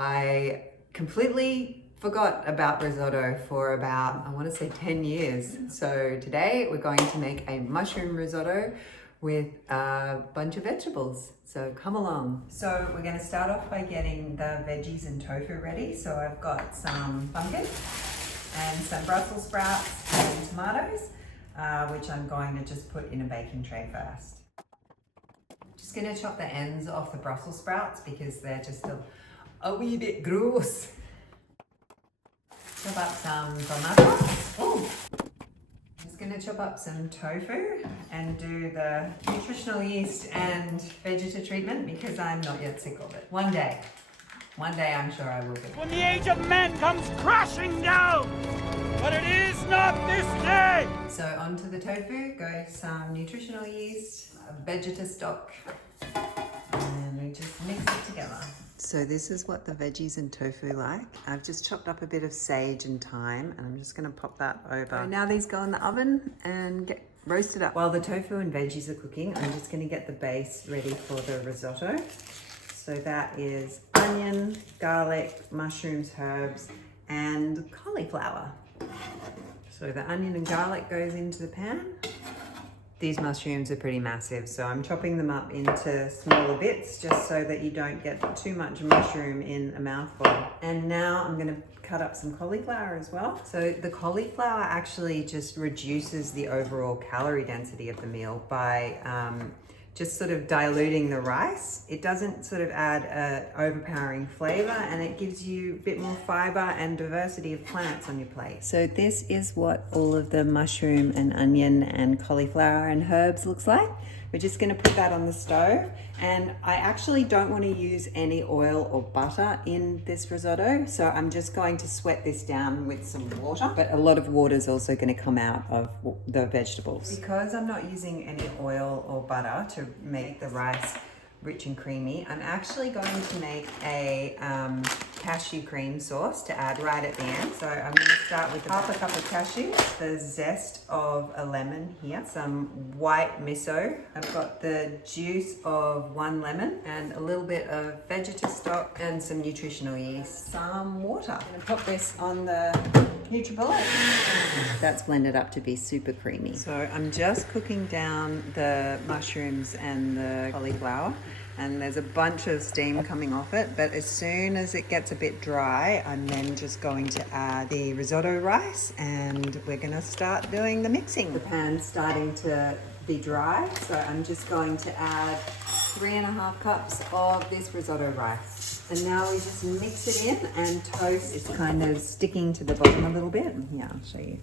I completely forgot about risotto for about, I want to say 10 years. So today we're going to make a mushroom risotto with a bunch of vegetables. So come along. So we're going to start off by getting the veggies and tofu ready. So I've got some pumpkin and some Brussels sprouts and tomatoes, which I'm going to just put in a baking tray first. Just going to chop the ends off the Brussels sprouts because they're just a wee bit gross. Chop up some tomatoes. Oh, I'm just going to chop up some tofu and do the nutritional yeast and veggie treatment because I'm not yet sick of it. One day I'm sure I will be. When the age of man comes crashing down, but it is not this day. So onto the tofu go some nutritional yeast, veggie stock, and we just mix it together. So this is what the veggies and tofu like. I've just chopped up a bit of sage and thyme and I'm just going to pop that over. So now these go in the oven and get roasted up. While the tofu and veggies are cooking, I'm just going to get the base ready for the risotto. So that is onion, garlic, mushrooms, herbs, and cauliflower. So the onion and garlic goes into the pan. These mushrooms are pretty massive, so I'm chopping them up into smaller bits just so that you don't get too much mushroom in a mouthful. And now I'm gonna cut up some cauliflower as well. So the cauliflower actually just reduces the overall calorie density of the meal by just sort of diluting the rice. It doesn't sort of add an overpowering flavor, and it gives you a bit more fiber and diversity of plants on your plate. So this is what all of the mushroom and onion and cauliflower and herbs looks like. We're just going to put that on the stove, and I actually don't want to use any oil or butter in this risotto, so I'm just going to sweat this down with some water, but a lot of water is also going to come out of the vegetables. Because I'm not using any oil or butter to make the rice rich and creamy, I'm actually going to make a cashew cream sauce to add right at the end. So I'm going to start with half a cup of cashews, the zest of a lemon here, some white miso. I've got the juice of 1 lemon and a little bit of veggie stock and some nutritional yeast, some water. I'm going to pop this on the NutriBullet. That's blended up to be super creamy. So I'm just cooking down the mushrooms and the cauliflower, and there's a bunch of steam coming off it, but as soon as it gets a bit dry, I'm then just going to add the risotto rice and we're going to start doing the mixing. The pan's starting to be dry, so I'm just going to add 3.5 cups of this risotto rice. And now we just mix it in and toast. It's kind of sticking to the bottom a little bit. Yeah, I'll show you.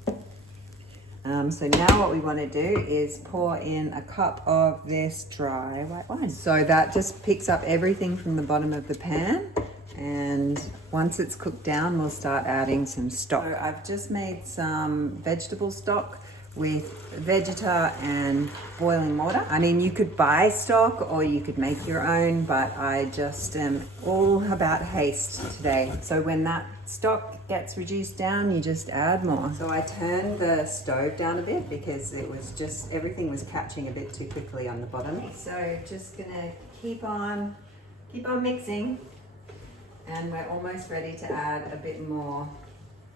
So now what we want to do is pour in a cup of this dry white wine. So that just picks up everything from the bottom of the pan. And once it's cooked down, we'll start adding some stock. So I've just made some vegetable stock with Vegeta and boiling water. I mean, you could buy stock or you could make your own, but I just am all about haste today. So when that stock gets reduced down, you just add more. So I turned the stove down a bit because it was just, everything was catching a bit too quickly on the bottom. So just gonna keep on mixing, and we're almost ready to add a bit more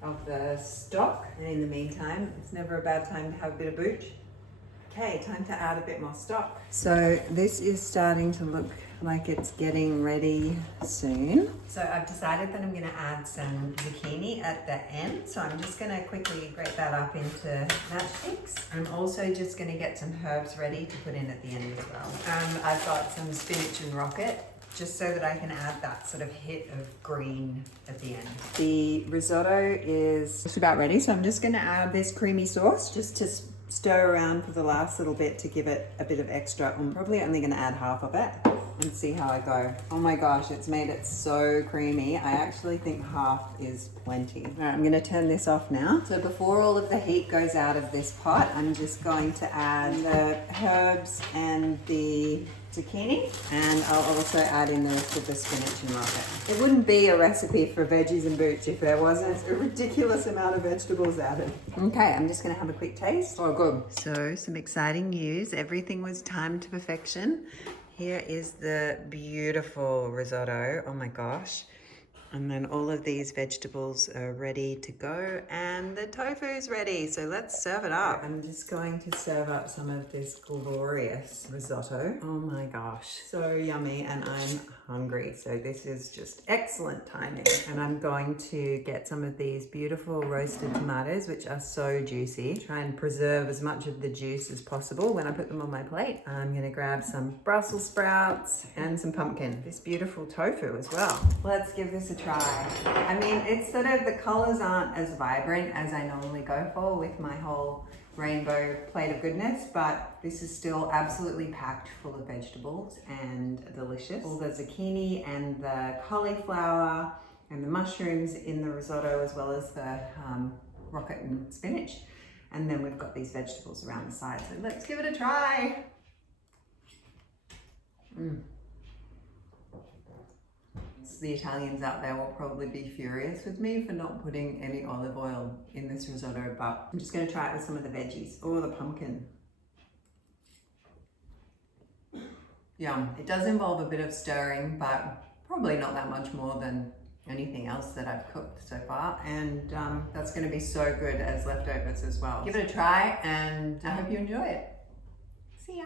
of the stock. And in the meantime, it's never a bad time to have a bit of booch. Okay, time to add a bit more stock. So this is starting to look like it's getting ready soon. So I've decided that I'm gonna add some zucchini at the end. So I'm just gonna quickly grate that up into matchsticks. I'm also just gonna get some herbs ready to put in at the end as well. I've got some spinach and rocket, just so that I can add that sort of hit of green at the end. The risotto is just about ready, so I'm just gonna add this creamy sauce just to stir around for the last little bit to give it a bit of extra. I'm probably only gonna add half of it and see how I go. Oh my gosh, it's made it so creamy. I actually think half is plenty. All right, I'm gonna turn this off now. So before all of the heat goes out of this pot, I'm just going to add the herbs and the zucchini, and I'll also add in the rest of the spinach and rocket. It wouldn't be a recipe for veggies and booch if there wasn't a ridiculous amount of vegetables added. Okay, I'm just gonna have a quick taste. Oh, good. So some exciting news. Everything was timed to perfection. Here is the beautiful risotto. Oh my gosh. And then all of these vegetables are ready to go and the tofu's ready. So let's serve it up. I'm just going to serve up some of this glorious risotto. Oh my gosh, so yummy, and I'm hungry. So this is just excellent timing. And I'm going to get some of these beautiful roasted tomatoes, which are so juicy. Try and preserve as much of the juice as possible when I put them on my plate. I'm gonna grab some Brussels sprouts and some pumpkin. This beautiful tofu as well. Let's give this a try. I mean, it's sort of, the colors aren't as vibrant as I normally go for with my whole rainbow plate of goodness, but this is still absolutely packed full of vegetables and delicious. All the zucchini and the cauliflower and the mushrooms in the risotto, as well as the rocket and spinach. And then we've got these vegetables around the side. So let's give it a try. The Italians out there will probably be furious with me for not putting any olive oil in this risotto, but I'm just going to try it with some of the veggies. Oh, the pumpkin. Yum. It does involve a bit of stirring, but probably not that much more than anything else that I've cooked so far. And that's going to be so good as leftovers as well. Give it a try, and I hope you enjoy it. See ya.